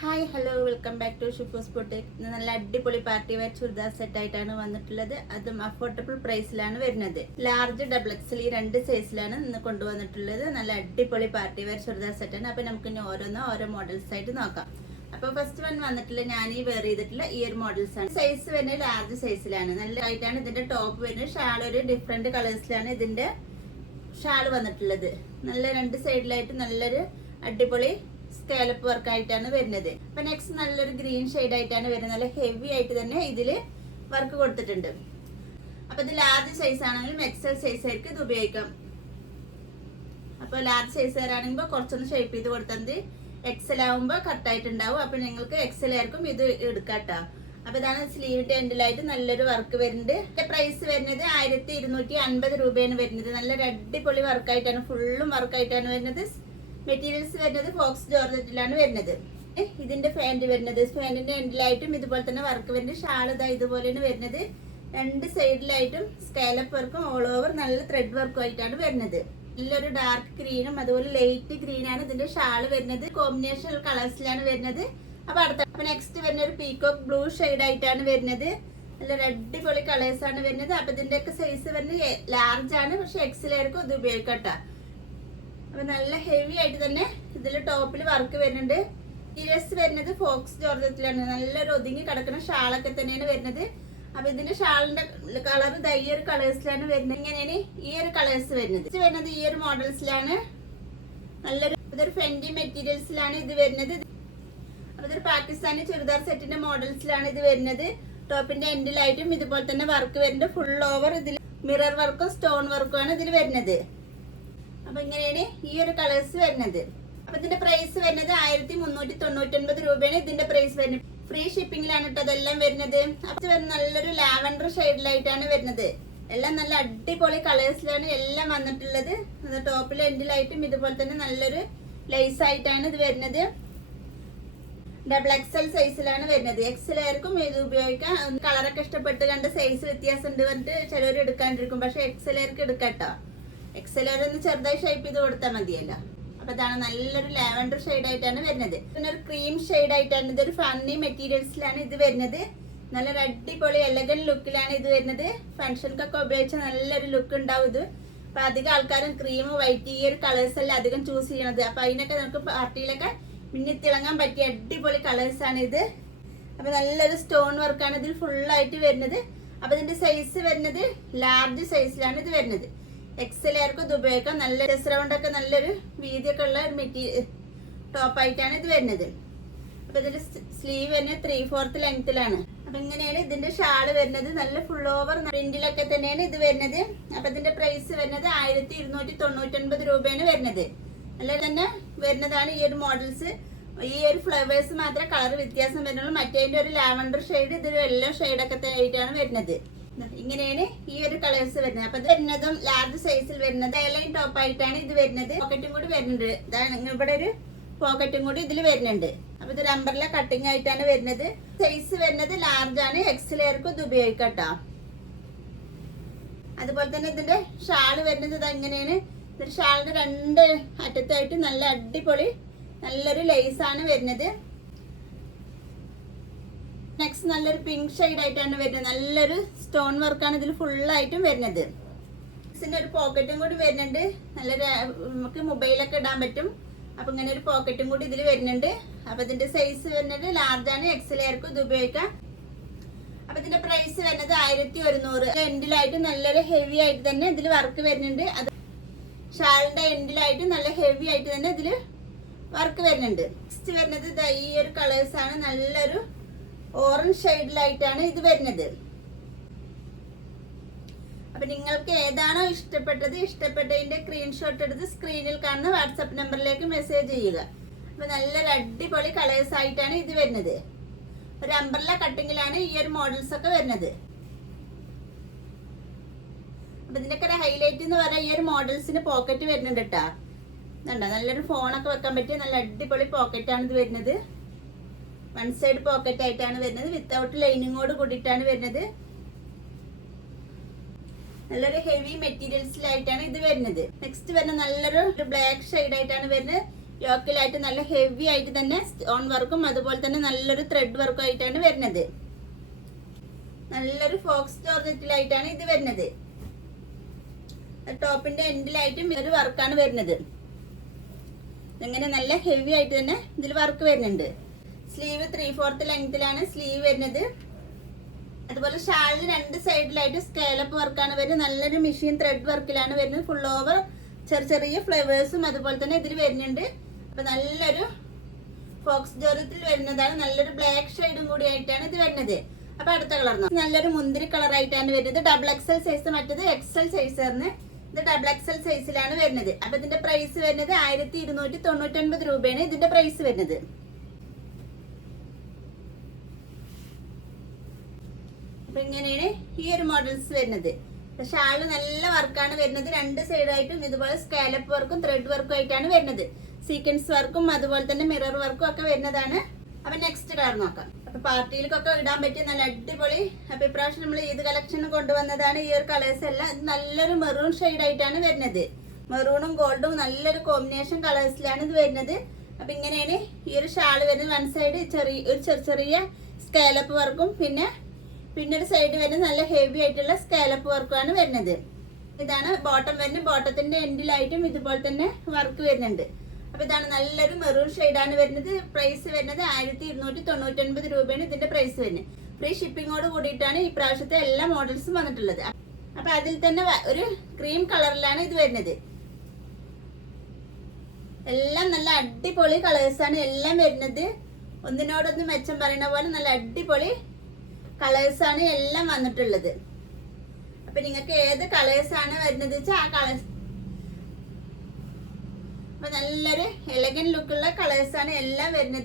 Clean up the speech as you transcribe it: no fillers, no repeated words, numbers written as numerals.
Hi hello welcome back to ഷിഫൂസ് boutique. നല്ല അടിപൊളി പാർട്ടി വെയർ ചുരിദാർ സെറ്റ് ആയിട്ടാണ് വന്നിട്ടുള്ളത്. അതും അഫോർഡബിൾ പ്രൈസിലാണ് വരുന്നത്. ലാർജ് ഡബിൾ എക്സൽ ഈ രണ്ട് സൈസിലാണ് ഇന്ന് കൊണ്ടുവന്നിട്ടുള്ളത്. നല്ല അടിപൊളി പാർട്ടി വെയർ ചുരിദാർ സെറ്റാണ്. അപ്പൊ നമുക്ക് ഇനി ഓരോ മോഡൽസ് ആയിട്ട് നോക്കാം. അപ്പൊ ഫസ്റ്റ് വൺ വന്നിട്ടുള്ള ഞാൻ ഈ വെയർ ചെയ്തിട്ടുള്ള ഈ ഒരു മോഡൽസ് ആണ്. സൈസ് വരുന്നത് ലാർജ് സൈസിലാണ്. നല്ല ആയിട്ടാണ് ഇതിന്റെ ടോപ്പ് വരുന്നത്. ഷാൾ ഒരു ഡിഫറെന്റ് കളേഴ്സിലാണ് ഇതിന്റെ ഷാൾ വന്നിട്ടുള്ളത്. നല്ല രണ്ട് സൈഡിലായിട്ട് നല്ലൊരു അടിപൊളി സ്കാലപ്പ് വർക്ക് ആയിട്ടാണ് വരുന്നത്. അപ്പൊ നെക്സ്റ്റ് നല്ലൊരു ഗ്രീൻ ഷെയ്ഡ് ആയിട്ടാണ് വരുന്നത്. നല്ല ഹെവി ആയിട്ട് തന്നെ ഇതില് വർക്ക് കൊടുത്തിട്ടുണ്ട്. അപ്പൊ ഇത് ലാർജ് സൈസ് ആണെങ്കിലും എക്സൽ സൈസ് ആയിരിക്കും ഇത് ഉപയോഗിക്കാം. അപ്പൊ ലാർജ് സൈസ് ആണെങ്കിൽ കുറച്ചൊന്ന് ഷേപ്പ് ചെയ്ത് കൊടുത്താൽ മതി. എക്സൽ ആവുമ്പോ കട്ടായിട്ടുണ്ടാവും. അപ്പൊ നിങ്ങൾക്ക് എക്സൽ ആയിരിക്കും ഇത് എടുക്കാട്ടോ. അപ്പൊ ഇതാണ് സ്ലീവിന്റെ എൻഡിലായിട്ട് നല്ലൊരു വർക്ക് വരുന്നുണ്ട്. പ്രൈസ് വരുന്നത് 1250 രൂപയാണ് വരുന്നത്. നല്ലൊരു അടിപൊളി വർക്കായിട്ടാണ്, ഫുള്ളും വർക്കായിട്ടാണ് വരുന്നത്. മെറ്റീരിയൽസ് വരുന്നത് ഫോക്സ് ജോർജറ്റിലാണ് വരുന്നത്. ഇതിന്റെ ഫാന്റ് വരുന്നത് ഫാന്റിന്റെ എൻഡിലായിട്ടും ഇതുപോലെ തന്നെ വർക്ക് വരുന്നത്. ഷാൾ ഇതാ ഇതുപോലെയാണ് വരുന്നത്. രണ്ട് സൈഡിലായിട്ടും സ്കാലപ്പ് വർക്കും ഓൾ ഓവർ നല്ല ത്രെഡ് വർക്കും ആയിട്ടാണ് വരുന്നത്. നല്ലൊരു ഡാർക്ക് ഗ്രീനും അതുപോലെ ലൈറ്റ് ഗ്രീനാണ് ഇതിന്റെ ഷാൾ വരുന്നത്. കോമ്പിനേഷൻ കളേഴ്സിലാണ് വരുന്നത്. അപ്പൊ നെക്സ്റ്റ് വരുന്ന ഒരു പീകോക്ക് ബ്ലൂ ഷെയ്ഡ് ആയിട്ടാണ് വരുന്നത്. നല്ലൊരു അടിപൊളി കളേഴ്സ് ആണ് വരുന്നത്. അപ്പൊ ഇതിന്റെ ഒക്കെ സൈസ് വരുന്നത് ലാർജ് ആണ്, പക്ഷെ എക്സലായിരിക്കും ഇത് ഉപയോഗിക്കട്ടോ. അപ്പൊ നല്ല ഹെവി ആയിട്ട് തന്നെ ഇതിൽ ടോപ്പിൽ വർക്ക് വരുന്നുണ്ട്. മെറ്റീരിയൽസ് വരുന്നത് ഫോക്സ് ജോർജറ്റിലാണ്. നല്ലൊരു ഒതുങ്ങി കിടക്കുന്ന ഷാളൊക്കെ തന്നെയാണ് വരുന്നത്. അപ്പൊ ഇതിന്റെ ഷാളിന്റെ കളർ ഈ ഒരു കളേഴ്സിലാണ് വരുന്നത്. ഇങ്ങനെയാണ് ഈ ഒരു കളേഴ്സ് വരുന്നത് ഈ ഒരു മോഡൽസിലാണ്. നല്ലൊരു ഇതൊരു ഫെൻഡി മെറ്റീരിയൽസിലാണ് ഇത് വരുന്നത്. അപ്പൊ ഇതൊരു പാകിസ്ഥാനി ചുരിദാർ സെറ്റിന്റെ മോഡൽസിലാണ് ഇത് വരുന്നത്. ടോപ്പിന്റെ എൻഡിലായിട്ടും ഇതുപോലെ തന്നെ വർക്ക് വരുന്നുണ്ട്. ഫുൾ ഓവർ ഇതിൽ മിറർ വർക്കും സ്റ്റോൺ വർക്കും ആണ് ഇതിൽ വരുന്നത്. അപ്പൊ ഇങ്ങനെയാണ് ഈ ഒരു കളേഴ്സ് വരുന്നത്. അപ്പൊ ഇതിന്റെ പ്രൈസ് വരുന്നത് 1399 രൂപയാണ് ഇതിന്റെ പ്രൈസ് വരുന്നത്. ഫ്രീ ഷിപ്പിംഗിലാണ് കേട്ടോ അതെല്ലാം വരുന്നത്. അപ്പൊ നല്ലൊരു ലാവൻഡർ ഷെയ്ഡിലായിട്ടാണ് വരുന്നത്. എല്ലാം നല്ല അടിപൊളി കളേഴ്സിലാണ് എല്ലാം വന്നിട്ടുള്ളത്. ടോപ്പിൽ എൻഡിലായിട്ടും ഇതുപോലെ തന്നെ നല്ലൊരു ലേസ് ആയിട്ടാണ് ഇത് വരുന്നത്. ഡബിൾ എക്സൽ സൈസിലാണ് വരുന്നത്. എക്സൽ ആയിരിക്കും ഇത് ഉപയോഗിക്കാം. കളറൊക്കെ ഇഷ്ടപ്പെട്ട് കണ്ട് സൈസ് വ്യത്യാസം ഉണ്ട് പറഞ്ഞിട്ട് ചിലവർ എടുക്കാണ്ടിരിക്കും. പക്ഷെ എക്സൽ ആയിരിക്കും എടുക്കട്ടോ. എക്സലർ ഒന്ന് ചെറുതായി ഷേപ്പ് ചെയ്ത് കൊടുത്താൽ മതിയല്ലോ. അപ്പൊ ഇതാണ് നല്ലൊരു ലാവൻഡർ ഷെയ്ഡ് ആയിട്ടാണ് വരുന്നത്. പിന്നെ ഒരു ക്രീം ഷെയ്ഡ് ആയിട്ടാണ്. ഇതൊരു ഫണ്ണി മെറ്റീരിയൽസിലാണ് ഇത് വരുന്നത്. നല്ലൊരു അടിപൊളി എലഗൻ ലുക്കിലാണ് ഇത് വരുന്നത്. ഫംഗ്ഷൻക്കൊക്കെ ഉപയോഗിച്ച നല്ലൊരു ലുക്ക് ഉണ്ടാവും ഇത്. അപ്പൊ അധികം ആൾക്കാരും ക്രീം വൈറ്റ് ഈ ഒരു കളേഴ്സ് അല്ല അധികം ചൂസ് ചെയ്യണത്. അപ്പൊ അതിനൊക്കെ നമുക്ക് പാർട്ടിയിലൊക്കെ മിന്നിത്തിളങ്ങാൻ പറ്റിയ അടിപൊളി കളേഴ്സ് ആണ് ഇത്. അപ്പൊ നല്ലൊരു സ്റ്റോൺ വർക്കാണ് ഇതിൽ ഫുള്ളായിട്ട് വരുന്നത്. അപ്പൊ ഇതിന്റെ സൈസ് വരുന്നത് ലാർജ് സൈസിലാണ് ഇത് വരുന്നത്. എക്സലായിരിക്കും ഇത് ഉപയോഗിക്കാം. നല്ല ഡ്രസ് റൗണ്ട് ഒക്കെ നല്ലൊരു വീതിയൊക്കെ ഉള്ള ഒരു മെറ്റീരിയൽ ടോപ്പായിട്ടാണ് ഇത് വരുന്നത്. അപ്പൊ ഇതിന്റെ സ്ലീവ് വരുന്നത് 3/4 ലെങ്ത്തിലാണ്. അപ്പൊ ഇങ്ങനെയാണ് ഇതിന്റെ ഷാള് വരുന്നത്. നല്ല ഫുൾ ഓവർ പ്രിന്റിലൊക്കെ തന്നെയാണ് ഇത് വരുന്നത്. അപ്പൊ ഇതിന്റെ പ്രൈസ് വരുന്നത് 1299 രൂപയാണ് വരുന്നത്. അല്ല തന്നെ വരുന്നതാണ് ഈ ഒരു മോഡൽസ്. ഈ ഒരു ഫ്ലവേഴ്സ് മാത്രമേ കളർ വ്യത്യാസം വരുന്നുള്ളൂ. മറ്റേ ഒരു ലാവൻഡർ ഷെയ്ഡ് ഇതൊരു യെല്ലോ ഷെയ്ഡൊക്കെ ആയിട്ടാണ് വരുന്നത്. ഇങ്ങനെയാണ് ഈ ഒരു കളേഴ്സ് വരുന്നത്. അപ്പൊ ഇത് വരുന്നതും ലാർജ് സൈസിൽ വരുന്നത് എയർലൈൻ ടോപ്പ് ആയിട്ടാണ് ഇത് വരുന്നത്. പോക്കറ്റും കൂടി വരുന്നുണ്ട്. ഇവിടെ ഒരു പോക്കറ്റും കൂടി ഇതിൽ വരുന്നുണ്ട്. അപ്പൊ ഇത് അംബ്രല്ല കട്ടിങ് ആയിട്ടാണ് വരുന്നത്. സൈസ് വരുന്നത് ലാർജ് ആണ്. എക്സലായിരിക്കും ഇത് ഉപയോഗിക്കട്ടോ. അതുപോലെ തന്നെ ഇതിന്റെ ഷാള് വരുന്നത് ഇത് എങ്ങനെയാണ്. ഇതിന്റെ ഷാളിന്റെ രണ്ട് അറ്റത്തായിട്ട് നല്ല അടിപൊളി നല്ലൊരു ലേസ് ആണ് വരുന്നത്. നെക്സ്റ്റ് നല്ലൊരു പിങ്ക് ഷെയ്ഡ് ആയിട്ടാണ് വരുന്നത്. നല്ലൊരു സ്റ്റോൺ വർക്കാണ് ഇതിൽ ഫുള്ളായിട്ടും വരുന്നത്. ഇതിന്റെ ഒരു പോക്കറ്റും കൂടി വരുന്നുണ്ട്. നല്ലൊരു നമുക്ക് മൊബൈലൊക്കെ ഇടാൻ പറ്റും. അപ്പൊ ഇങ്ങനെ ഒരു പോക്കറ്റും കൂടി ഇതിൽ വരുന്നുണ്ട്. അപ്പൊ ഇതിന്റെ സൈസ് വരുന്നത് ലാർജ് ആണ്. എക്സലായിരിക്കും ഇത് ഉപയോഗിക്കാം. അപ്പൊ ഇതിന്റെ പ്രൈസ് വരുന്നത് 1100. എൻഡിലായിട്ട് നല്ലൊരു ഹെവി ആയിട്ട് തന്നെ ഇതിൽ വർക്ക് വരുന്നുണ്ട്. അത് ഷാളിന്റെ എൻഡിലായിട്ട് നല്ല ഹെവി ആയിട്ട് തന്നെ ഇതിൽ വർക്ക് വരുന്നുണ്ട്. നെക്സ്റ്റ് വരുന്നത് ഈ ഒരു കളേഴ്സ് ആണ്. നല്ലൊരു ഓറഞ്ച് ഷെയ്ഡിലായിട്ടാണ് ഇത് വരുന്നത്. അപ്പൊ നിങ്ങൾക്ക് ഏതാണോ ഇഷ്ടപ്പെട്ടതിന്റെ സ്ക്രീൻഷോട്ട് എടുത്ത് സ്ക്രീനിൽ കാണുന്ന വാട്സാപ്പ് നമ്പറിലേക്ക് മെസ്സേജ് ചെയ്യുക. അപ്പൊ നല്ലൊരു അടിപൊളി കളേഴ്സ് ആയിട്ടാണ് ഇത് വരുന്നത്. ഒരു അംബ്രല്ല കട്ടിങ്ങിലാണ് ഈ ഒരു മോഡൽസ് ഒക്കെ വരുന്നത്. അപ്പൊ ഇതിന്റെയൊക്കെ ഒരു ഹൈലൈറ്റ് എന്ന് പറയാൻ ഈ ഒരു മോഡൽസിന് പോക്കറ്റ് വരുന്നുണ്ട് കേട്ടാ. നല്ലൊരു ഫോണൊക്കെ വെക്കാൻ പറ്റിയ നല്ല അടിപൊളി പോക്കറ്റാണ് ഇത് വരുന്നത്. വൺ സൈഡ് പോക്കറ്റ് ആയിട്ടാണ് വരുന്നത്. വിത്തൗട്ട് ലൈനിങ്ങോട് കൂടിയിട്ടാണ് വരുന്നത്. നല്ലൊരു ഹെവി മെറ്റീരിയൽസിലായിട്ടാണ് ഇത് വരുന്നത്. നെക്സ്റ്റ് വരുന്ന നല്ലൊരു ബ്ലാക്ക് ഷെയ്ഡ് ആയിട്ടാണ് വരുന്നത്. യോക്കിലായിട്ട് നല്ല ഹെവി ആയിട്ട് തന്നെ സ്റ്റോൺ വർക്കും അതുപോലെ തന്നെ നല്ലൊരു ത്രെഡ് വർക്കും ആയിട്ടാണ് വരുന്നത്. നല്ലൊരു ഫോക്സ് ജോർജറ്റിലായിട്ടാണ് ഇത് വരുന്നത്. ടോപ്പിന്റെ എൻഡിലായിട്ടും ഒരു വർക്കാണ് വരുന്നത്. ഇങ്ങനെ നല്ല ഹെവി ആയിട്ട് തന്നെ ഇതിൽ വർക്ക് വരുന്നുണ്ട്. സ്ലീവ് 3/4 ലെങ്തിലാണ് സ്ലീവ് വരുന്നത്. അതുപോലെ ഷാളിന് രണ്ട് സൈഡിലായിട്ട് സ്കേലപ്പ് വർക്കാണ് വരുന്നത്. നല്ലൊരു മെഷീൻ ത്രെഡ് വർക്കിലാണ് വരുന്നത്. ഫുൾ ഓവർ ചെറിയ ചെറിയ ഫ്ലവേഴ്സും അതുപോലെ തന്നെ ഇതിൽ വരുന്നുണ്ട്. അപ്പൊ നല്ലൊരു ഫോക്സ് ജോർജറ്റിൽ വരുന്നതാണ്. നല്ലൊരു ബ്ലാക്ക് ഷെയ്ഡും കൂടി ആയിട്ടാണ് ഇത് വരുന്നത്. അപ്പൊ അടുത്ത കളർ നല്ലൊരു മുന്തിരി കളർ ആയിട്ടാണ് വരുന്നത്. ഡബിൾ എക്സൽ സൈസ്, മറ്റത് എക്സൽ സൈസ് ആണ്. ഇത് ഡബിൾ എക്സൽ സൈസിലാണ് വരുന്നത്. അപ്പൊ ഇതിന്റെ പ്രൈസ് വരുന്നത് 1299 രൂപയാണ് ഇതിന്റെ പ്രൈസ് വരുന്നത്. അപ്പൊ ഇങ്ങനെയാണ് ഈ ഒരു മോഡൽസ് വരുന്നത്. ഷാള് നല്ല വർക്കാണ് വരുന്നത്. രണ്ട് സൈഡായിട്ടും ഇതുപോലെ സ്കാലപ്പ് വർക്കും ത്രെഡ് വർക്കും ആയിട്ടാണ് വരുന്നത്. സീക്വൻസ് വർക്കും അതുപോലെ തന്നെ മിറർ വർക്കും ഒക്കെ വരുന്നതാണ്. അപ്പൊ നെക്സ്റ്റ് കളർ നോക്കാം. അപ്പൊ പാർട്ടിയിലേക്കൊക്കെ ഇടാൻ പറ്റിയ നല്ല അടിപൊളി. അപ്പൊ ഇപ്രാവശ്യം നമ്മൾ ഈദ് കളക്ഷൻ കൊണ്ടുവന്നതാണ് ഈ ഒരു കളേഴ്സ് എല്ലാം. നല്ലൊരു മെറൂൺ ഷെയ്ഡ് ആയിട്ടാണ് വരുന്നത്. മെറൂണും ഗോൾഡും നല്ലൊരു കോമ്പിനേഷൻ കളേഴ്സിലാണ് ഇത് വരുന്നത്. അപ്പൊ ഇങ്ങനെയാണ് ഈ ഒരു ഷാള് വരുന്നത്. വൺ സൈഡ് ചെറിയ സ്കാലപ്പ് വർക്കും പിന്നെ ഒരു സൈഡ് വരുന്നത് നല്ല ഹെവി ആയിട്ടുള്ള സ്കാലപ്പ് വർക്കുമാണ് വരുന്നത്. ഇതാണ് ബോട്ടം വരുന്നത്. ബോട്ടത്തിന്റെ എൻഡിലായിട്ടും ഇതുപോലെ തന്നെ വർക്ക് വരുന്നുണ്ട്. അപ്പൊ ഇതാണ് നല്ലൊരു മെറൂൺ ഷെയ്ഡാണ് വരുന്നത്. പ്രൈസ് വരുന്നത് 1299 രൂപയാണ് ഇതിന്റെ പ്രൈസ് വരുന്നത്. ഫ്രീ ഷിപ്പിങ്ങോട് കൂടിയിട്ടാണ് ഈ പ്രാവശ്യത്തെ എല്ലാ മോഡൽസും വന്നിട്ടുള്ളത്. അപ്പൊ അതിൽ തന്നെ ഒരു ക്രീം കളറിലാണ് ഇത് വരുന്നത്. എല്ലാം നല്ല അടിപൊളി കളേഴ്സാണ് എല്ലാം വരുന്നത്. ഒന്നിനോടൊന്ന് മെച്ചം പറയുന്ന പോലെ നല്ല അടിപൊളി കളേഴ്സാണ് എല്ലാം വന്നിട്ടുള്ളത്. അപ്പൊ നിങ്ങൾക്ക് ഏത് കളേഴ്സാണ് വരുന്നത് വെച്ചാൽ ആ കളേഴ്സ്. അപ്പൊ നല്ലൊരു എലഗന്റ് ലുക്കുള്ള കളേഴ്സാണ് എല്ലാം വരുന്നത്.